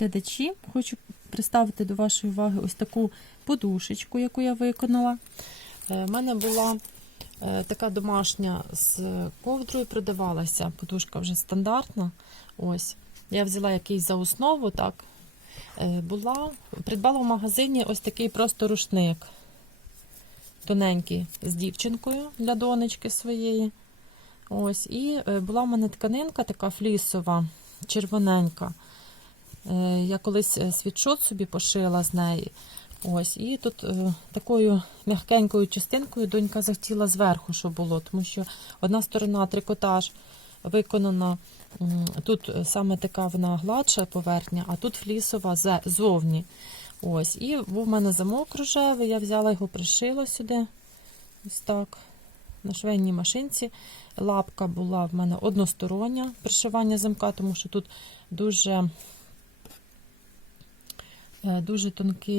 глядачі, хочу представити до вашої уваги ось таку подушечку, яку я виконала. У мене була е, така домашня з ковдрою, продавалася. Подушка вже стандартна. Ось. Я взяла якийсь за основу, так. Е, Була, придбала в магазині ось такий просто рушник. Тоненький з дівчинкою для донечки своєї. Ось, і е, була в мене тканинка така флісова, червоненька. Е, Я колись е, світшот собі пошила з неї. Ось, і тут е, такою м'якенькою частинкою донька захотіла зверху, щоб було, тому що одна сторона трикотаж виконана, тут е, саме така вона гладша поверхня, а тут флісова зе- зовні. Ось, і був в мене замок рожевий, я взяла його, пришила сюди. Ось так. На швейній машинці. Лапка була в мене одностороння пришивання замка, тому що тут дуже, дуже тонкий.